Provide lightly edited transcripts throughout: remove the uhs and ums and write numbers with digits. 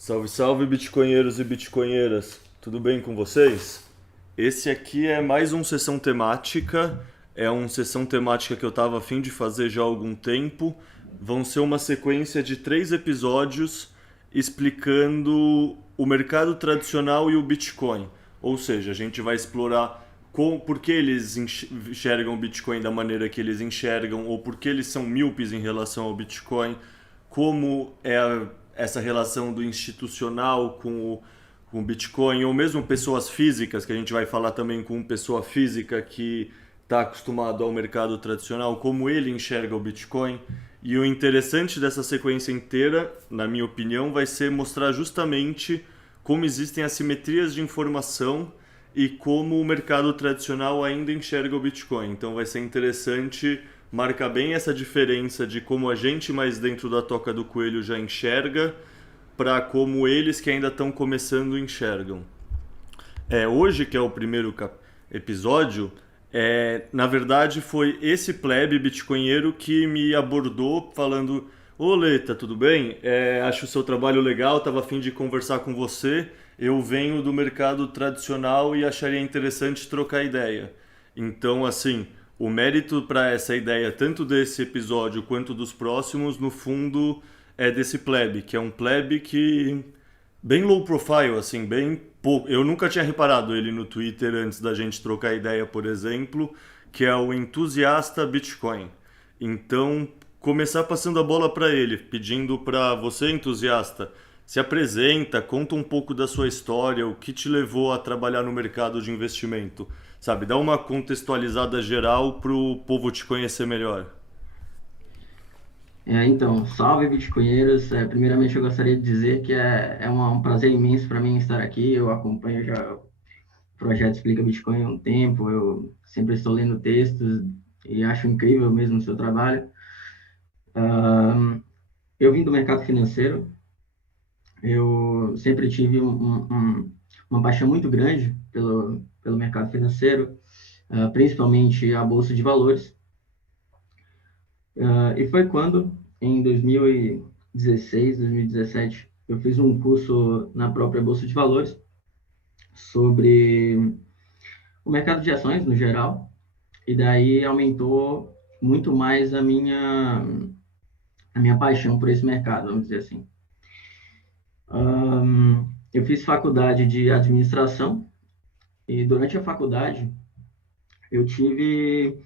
Salve, salve, bitcoinheiros e bitcoinheiras. Tudo bem com vocês? Esse aqui é mais um sessão temática. É uma sessão temática que eu estava a fim de fazer já há algum tempo. Vão ser uma sequência de 3 episódios explicando o mercado tradicional e o Bitcoin. Ou seja, a gente vai explorar por que eles enxergam o Bitcoin da maneira que eles enxergam, ou por que eles são míopes em relação ao Bitcoin, como é essa relação do institucional com o Bitcoin, ou mesmo pessoas físicas, que a gente vai falar também com pessoa física que está acostumado ao mercado tradicional, como ele enxerga o Bitcoin. E o interessante dessa sequência inteira, na minha opinião, vai ser mostrar justamente como existem assimetrias de informação e como o mercado tradicional ainda enxerga o Bitcoin. Então vai ser interessante marcar bem essa diferença de como a gente mais dentro da toca do coelho já enxerga para como eles que ainda estão começando enxergam. Hoje, que é o primeiro episódio, na verdade foi esse plebe bitcoinheiro que me abordou falando: Ô Leta, tudo bem? Acho o seu trabalho legal, estava a fim de conversar com você. Eu venho do mercado tradicional e acharia interessante trocar ideia. Então, assim, o mérito para essa ideia, tanto desse episódio quanto dos próximos, no fundo, é desse plebe, que é um plebe que bem low profile, assim, bem pouco. Eu nunca tinha reparado ele no Twitter antes da gente trocar ideia, por exemplo, que é o entusiasta Bitcoin. Então, começar passando a bola para ele, pedindo para você, entusiasta, se apresenta, conta um pouco da sua história, o que te levou a trabalhar no mercado de investimento, sabe? Dá uma contextualizada geral para o povo te conhecer melhor. Então, salve Bitcoinheiros. Primeiramente, eu gostaria de dizer que um prazer imenso para mim estar aqui. Eu acompanho já o projeto Explica Bitcoin há um tempo. Eu sempre estou lendo textos e acho incrível mesmo o seu trabalho. Eu vim do mercado financeiro. Eu sempre tive uma paixão muito grande pelo mercado financeiro, principalmente a Bolsa de Valores. E foi quando, em 2016, 2017, eu fiz um curso na própria Bolsa de Valores sobre o mercado de ações no geral, e daí aumentou muito mais a minha paixão por esse mercado, vamos dizer assim. Eu fiz faculdade de administração, e durante a faculdade eu tive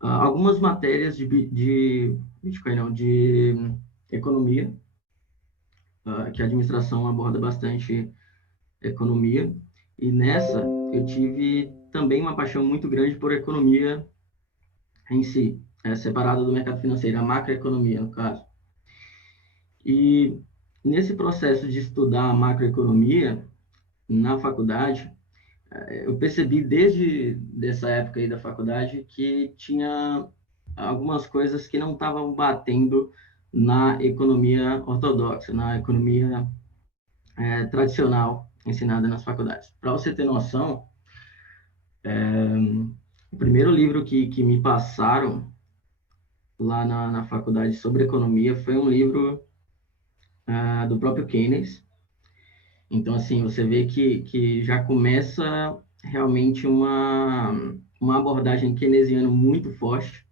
algumas matérias de Bitcoin, não, de economia, que a administração aborda bastante economia, e nessa eu tive também uma paixão muito grande por economia em si, separada do mercado financeiro, a macroeconomia, no caso. E nesse processo de estudar a macroeconomia na faculdade, eu percebi desde dessa época aí da faculdade que tinha algumas coisas que não estavam batendo na economia ortodoxa, na economia tradicional ensinada nas faculdades. Para você ter noção, o primeiro livro que me passaram lá na faculdade sobre economia foi um livro do próprio Keynes. Então, assim, você vê que já começa realmente uma abordagem keynesiana muito forte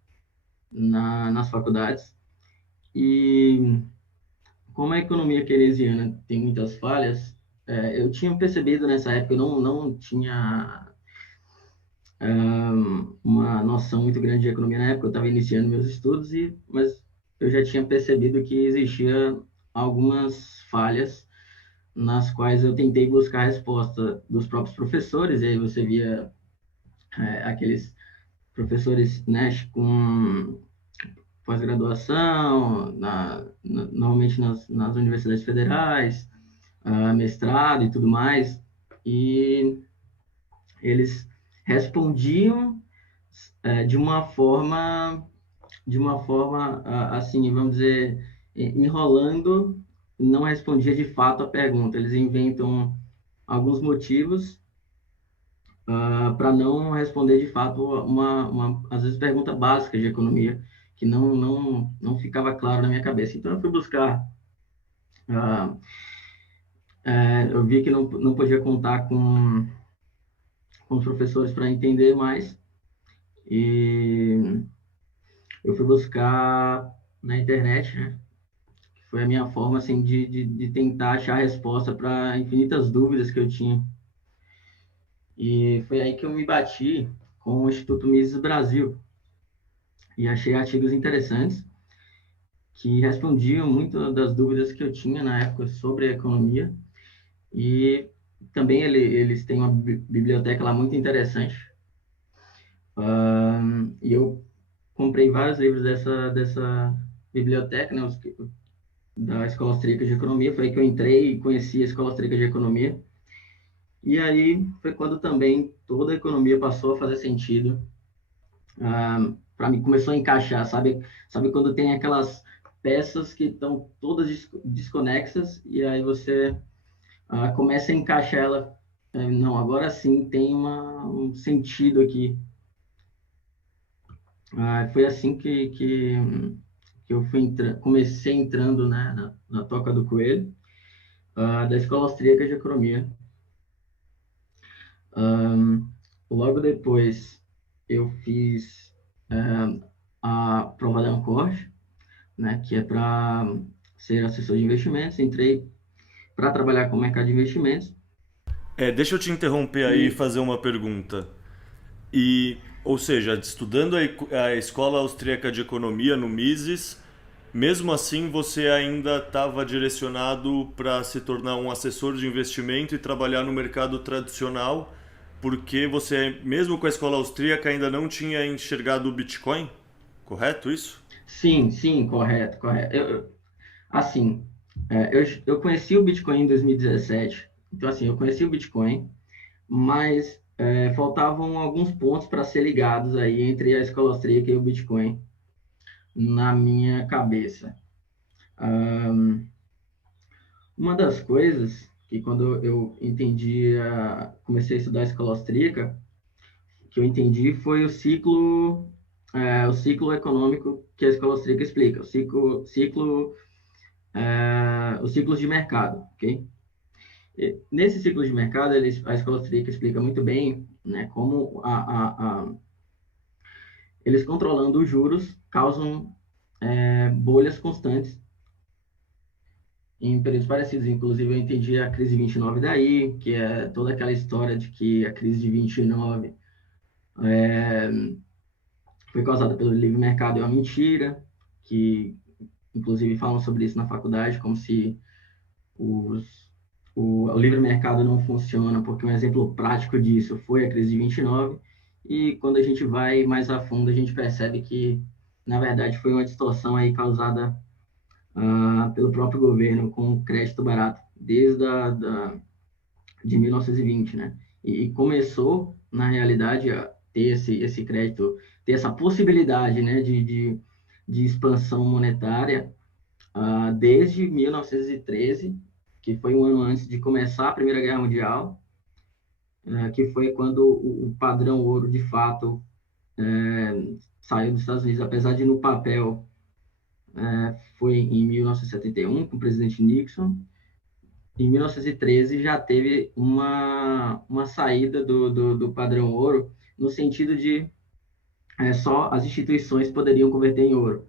nas faculdades. E como a economia keynesiana tem muitas falhas, eu tinha percebido nessa época, eu não tinha uma noção muito grande de economia na época, eu estava iniciando meus estudos, mas eu já tinha percebido que existia algumas falhas nas quais eu tentei buscar a resposta dos próprios professores, e aí você via aqueles professores, né, com pós-graduação, normalmente nas universidades federais, mestrado e tudo mais, e eles respondiam de uma forma assim, vamos dizer, enrolando, não respondia de fato a pergunta. Eles inventam alguns motivos para não responder de fato às vezes, pergunta básica de economia, que não ficava claro na minha cabeça. Então, eu fui buscar uh, eu vi que não podia contar com os professores para entender mais, e eu fui buscar na internet, né? Foi a minha forma, assim, de tentar achar resposta para infinitas dúvidas que eu tinha. E foi aí que eu me bati com o Instituto Mises Brasil e achei artigos interessantes que respondiam muito das dúvidas que eu tinha na época sobre a economia. E também eles têm uma biblioteca lá muito interessante. E eu comprei vários livros dessa biblioteca, né, da Escola Austríaca de Economia. Foi aí que eu entrei e conheci a Escola Austríaca de Economia. E aí foi quando também toda a economia passou a fazer sentido. Para mim, começou a encaixar, sabe quando tem aquelas peças que estão todas desconexas e aí você começa a encaixar ela. Não, agora sim tem um sentido aqui. Foi assim que eu comecei entrando, né, na Toca do Coelho, da Escola Austríaca de Economia. Logo depois, eu fiz a prova da Ancord, né, que é para ser assessor de investimentos. Entrei para trabalhar com o mercado de investimentos. Deixa eu te interromper aí e E fazer uma pergunta. Ou seja, estudando a Escola Austríaca de Economia no Mises, mesmo assim você ainda estava direcionado para se tornar um assessor de investimento e trabalhar no mercado tradicional, porque você, mesmo com a escola austríaca, ainda não tinha enxergado o Bitcoin? Correto isso? sim, sim, correto, correto. Assim, eu conheci o Bitcoin em 2017. Então, assim, eu conheci o Bitcoin, mas faltavam alguns pontos para ser ligados aí entre a escola austríaca e o Bitcoin na minha cabeça. Uma das coisas que quando eu entendi, comecei a estudar a escola austríaca, que eu entendi foi o ciclo econômico que a escola austríaca explica, os ciclos de mercado, ok? Nesse ciclo de mercado, a escola austríaca explica muito bem, né, como eles controlando os juros causam bolhas constantes em períodos parecidos. Inclusive, eu entendi a crise de 29 daí, que é toda aquela história de que a crise de 29 foi causada pelo livre mercado, é uma mentira, que inclusive falam sobre isso na faculdade, como se o livre mercado não funciona, porque um exemplo prático disso foi a crise de 29, e quando a gente vai mais a fundo, a gente percebe que, na verdade, foi uma distorção aí causada pelo próprio governo com crédito barato, desde de 1920, né? E começou, na realidade, a ter esse crédito, ter essa possibilidade, né, de expansão monetária desde 1913, que foi um ano antes de começar a Primeira Guerra Mundial, que foi quando o padrão ouro, de fato, saiu dos Estados Unidos, apesar de no papel foi em 1971, com o presidente Nixon. Em 1913 já teve uma saída do padrão ouro, no sentido de só as instituições poderiam converter em ouro,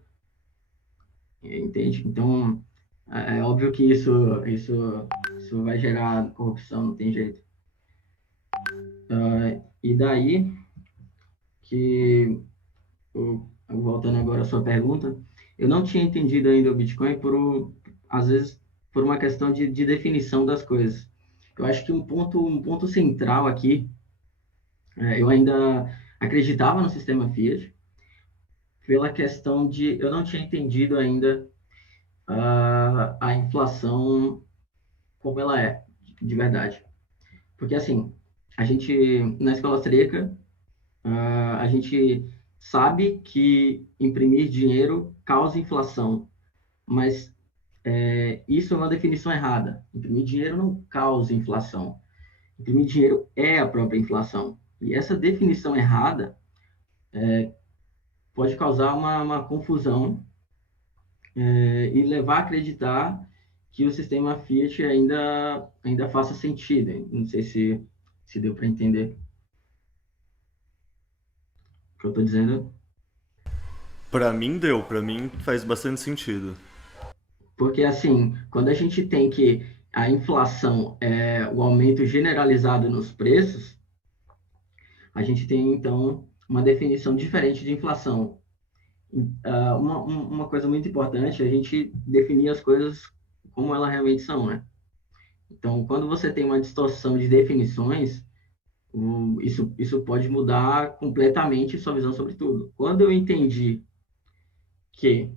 entende? Então, é óbvio que isso vai gerar corrupção, não tem jeito. E daí que, voltando agora à sua pergunta, eu não tinha entendido ainda o Bitcoin às vezes, por uma questão de definição das coisas. Eu acho que um ponto central aqui, eu ainda acreditava no sistema Fiat, pela questão de eu não tinha entendido ainda a inflação como ela é, de verdade. Porque, assim, a gente, na escola austríaca, a gente sabe que imprimir dinheiro causa inflação, mas isso é uma definição errada. Imprimir dinheiro não causa inflação. Imprimir dinheiro é a própria inflação. E essa definição errada pode causar uma confusão e levar a acreditar que o sistema Fiat ainda faça sentido. Não sei se deu para entender o que eu estou dizendo. Pra mim deu, pra mim faz bastante sentido. Porque, assim, quando a gente tem que a inflação é o aumento generalizado nos preços, a gente tem, então, uma definição diferente de inflação. Uma coisa muito importante é a gente definir as coisas como elas realmente são, né? Então, quando você tem uma distorção de definições, isso pode mudar completamente sua visão sobre tudo. Quando eu entendi que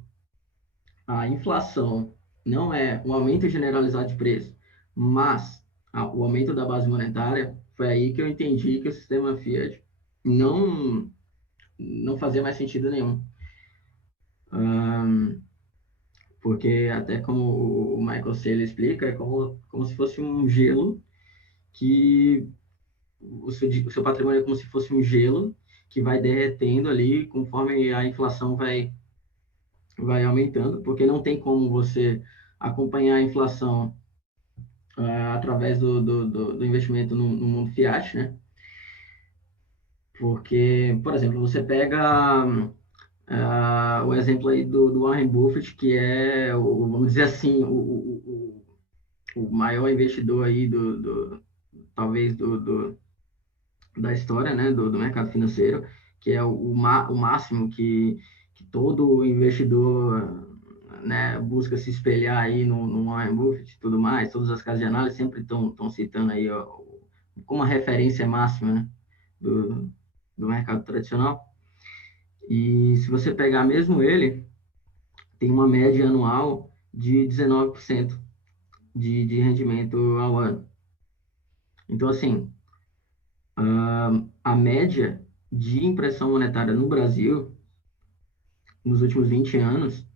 a inflação não é um aumento generalizado de preço, mas o aumento da base monetária, foi aí que eu entendi que o sistema Fiat não, não fazia mais sentido nenhum. Porque até como o Michael Saylor explica, é como se fosse um gelo que o seu patrimônio é como se fosse um gelo que vai derretendo ali conforme a inflação vai aumentando, porque não tem como você acompanhar a inflação através do investimento no mundo fiat, né? Porque, por exemplo, você pega o exemplo aí do Warren Buffett, que é, vamos dizer assim, o maior investidor aí talvez da história, né, do mercado financeiro, que é o máximo que todo investidor, né, busca se espelhar aí no Warren Buffett e tudo mais. Todas as casas de análise sempre estão citando aí ó, como a referência máxima, né, do, do mercado tradicional. E se você pegar mesmo ele, tem uma média anual de 19% de rendimento ao ano. Então, assim, a média de impressão monetária no Brasil, nos últimos 20 anos,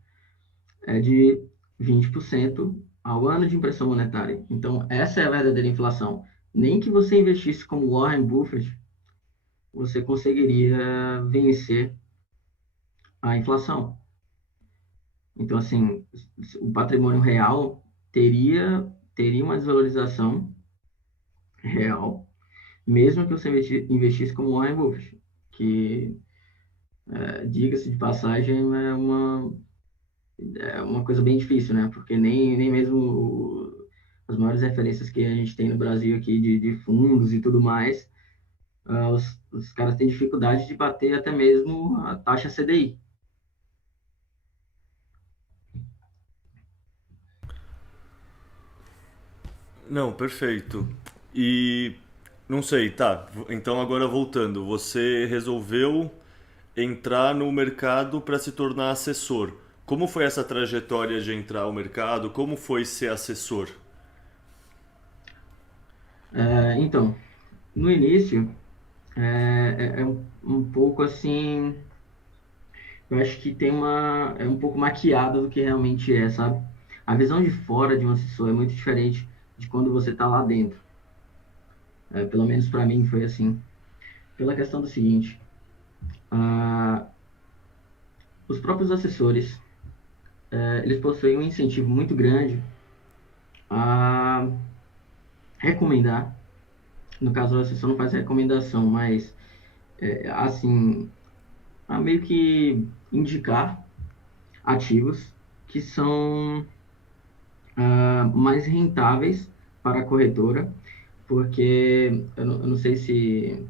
é de 20% ao ano de impressão monetária. Então, essa é a verdadeira inflação. Nem que você investisse como Warren Buffett, você conseguiria vencer a inflação. Então, assim, o patrimônio real teria uma desvalorização real, mesmo que você investisse como Warren Buffett, que, diga-se de passagem, é uma coisa bem difícil, né? Porque nem mesmo as maiores referências que a gente tem no Brasil aqui de fundos e tudo mais, os caras têm dificuldade de bater até mesmo a taxa CDI. Não, perfeito. E não sei, tá. Então agora voltando, você resolveu entrar no mercado para se tornar assessor. Como foi essa trajetória de entrar ao mercado? Como foi ser assessor? Então, no início, é um pouco assim, eu acho que é um pouco maquiado do que realmente é, sabe? A visão de fora de um assessor é muito diferente de quando você está lá dentro. Pelo menos para mim foi assim. Pela questão do seguinte, ah, os próprios assessores, eles possuem um incentivo muito grande a recomendar. No caso, o assessor não faz recomendação, mas, assim, a meio que indicar ativos que são mais rentáveis para a corretora, porque eu não sei se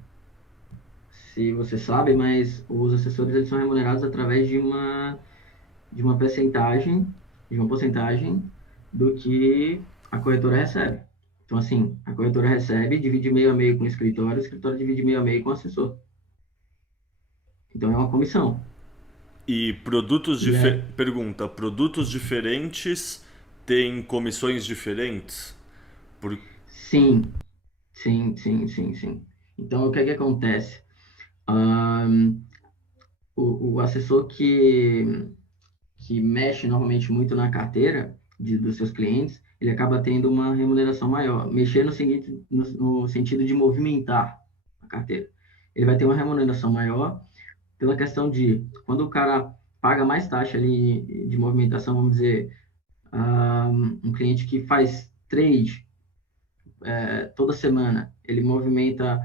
você sabe, mas os assessores eles são remunerados através de uma percentagem, de uma porcentagem do que a corretora recebe. Então, assim, a corretora recebe, divide meio a meio com o escritório divide meio a meio com o assessor. Então, é uma comissão. E produtos E é, pergunta, produtos diferentes têm comissões diferentes? Por... sim, sim, sim, sim, sim. Então, o que é que acontece? Ahn, o assessor que mexe normalmente muito na carteira dos seus clientes, ele acaba tendo uma remuneração maior. Mexer no sentido de movimentar a carteira. Ele vai ter uma remuneração maior pela questão de, quando o cara paga mais taxa ali de movimentação, vamos dizer, Um cliente que faz trade toda semana, ele movimenta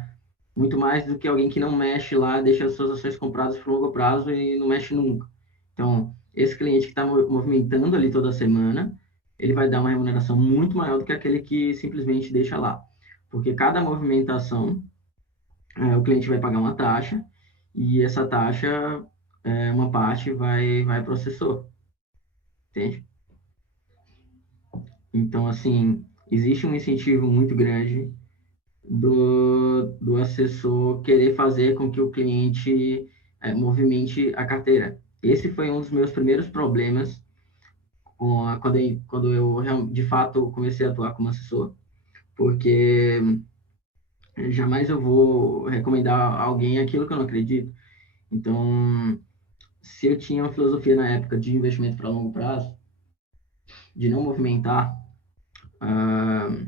muito mais do que alguém que não mexe lá, deixa as suas ações compradas por longo prazo e não mexe nunca. Então, esse cliente que está movimentando ali toda semana, ele vai dar uma remuneração muito maior do que aquele que simplesmente deixa lá. Porque cada movimentação, o cliente vai pagar uma taxa, e essa taxa, uma parte vai para o assessor, entende? Então, assim, existe um incentivo muito grande do assessor querer fazer com que o cliente movimente a carteira. Esse foi um dos meus primeiros problemas quando eu de fato comecei a atuar como assessor, porque jamais eu vou recomendar a alguém aquilo que eu não acredito. Então, se eu tinha uma filosofia na época de investimento para longo prazo, de não movimentar, uh,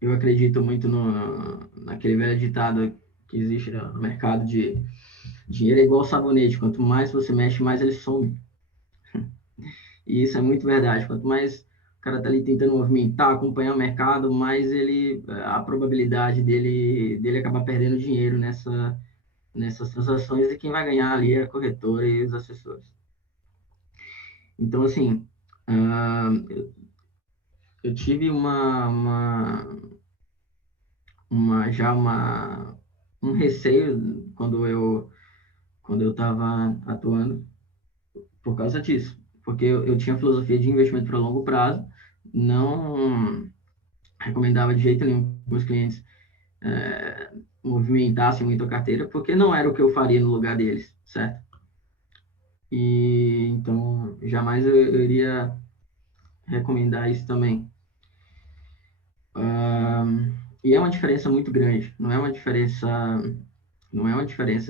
eu acredito muito naquele velho ditado que existe no mercado de dinheiro é igual sabonete, quanto mais você mexe, mais ele some. E isso é muito verdade. Quanto mais o cara está ali tentando movimentar, acompanhar o mercado, mais a probabilidade dele acabar perdendo dinheiro nessas transações, e quem vai ganhar ali é a corretora e os assessores. Então, assim, eu tive já um receio quando eu estava atuando por causa disso. Porque eu tinha filosofia de investimento para longo prazo, não recomendava de jeito nenhum que meus clientes movimentassem muito a carteira, porque não era o que eu faria no lugar deles, certo? E então jamais eu iria recomendar isso também. E é uma diferença muito grande, não é uma diferença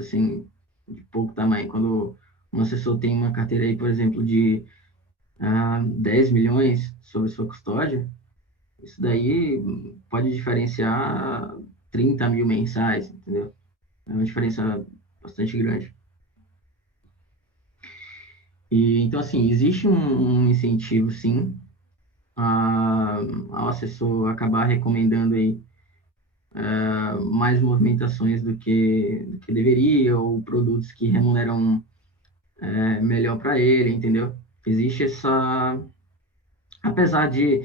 assim de pouco tamanho. Quando um assessor tem uma carteira aí, por exemplo, de 10 milhões sobre sua custódia, isso daí pode diferenciar 30 mil mensais, entendeu? É uma diferença bastante grande. E, então, assim, existe um incentivo, sim, ao assessor acabar recomendando aí mais movimentações do que deveria, ou produtos que remuneram melhor para ele, entendeu? Existe apesar de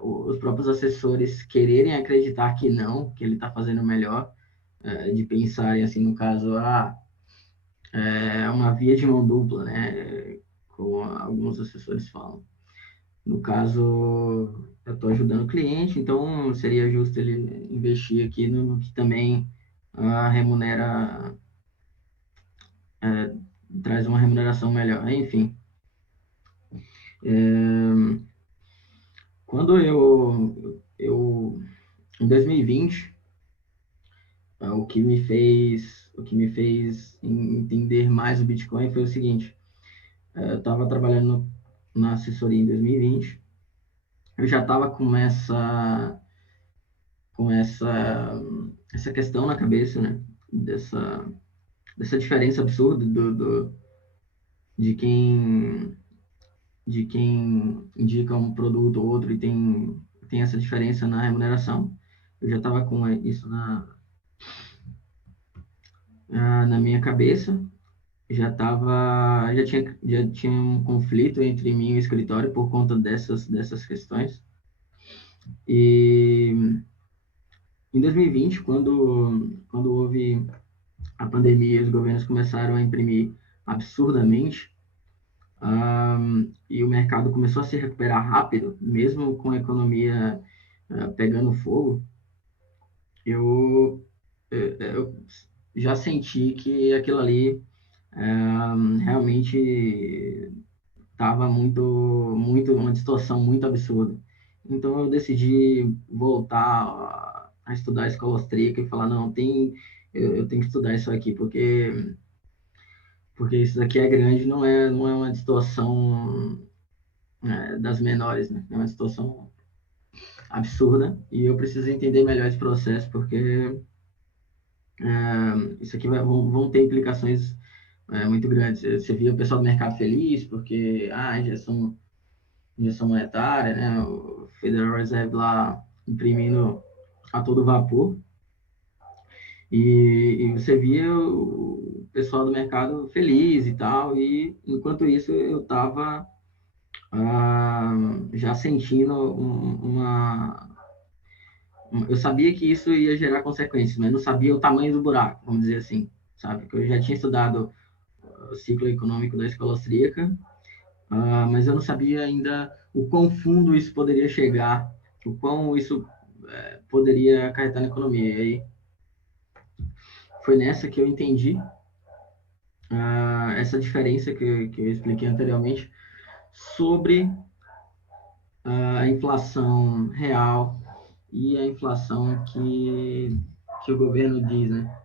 os próprios assessores quererem acreditar que não, que ele está fazendo melhor, de pensarem assim, no caso, é uma via de mão dupla, né? Como alguns assessores falam. No caso, eu estou ajudando o cliente, então seria justo ele investir aqui no que também remunera, traz uma remuneração melhor. Enfim, quando em 2020, o que me fez entender mais o Bitcoin foi o seguinte: eu estava trabalhando na assessoria em 2020, eu já estava com essa questão na cabeça, né? Dessa diferença absurda de quem de quem indica um produto ou outro, e tem essa diferença na remuneração. Eu já estava com isso na minha cabeça, já tinha um conflito entre mim e o escritório por conta dessas questões. E em 2020, quando houve a pandemia, os governos começaram a imprimir absurdamente, e o mercado começou a se recuperar rápido, mesmo com a economia pegando fogo. Eu já senti que aquilo ali realmente estava uma distorção muito absurda. Então eu decidi voltar a estudar a escola austríaca e falar, não, eu tenho que estudar isso aqui, porque isso daqui é grande, não é uma distorção das menores, né? É uma distorção absurda, e eu preciso entender melhor esse processo, porque isso aqui vão ter implicações muito grande. Você via o pessoal do mercado feliz porque injeção monetária, né? O Federal Reserve lá imprimindo a todo vapor. E você via o pessoal do mercado feliz e tal, e enquanto isso eu estava já sentindo eu sabia que isso ia gerar consequências, mas não sabia o tamanho do buraco, vamos dizer assim, sabe? Porque eu já tinha estudado o ciclo econômico da escola austríaca, mas eu não sabia ainda o quão fundo isso poderia chegar, o quão isso poderia acarretar na economia. E aí foi nessa que eu entendi essa diferença que eu expliquei anteriormente sobre a inflação real e a inflação que o governo diz, né?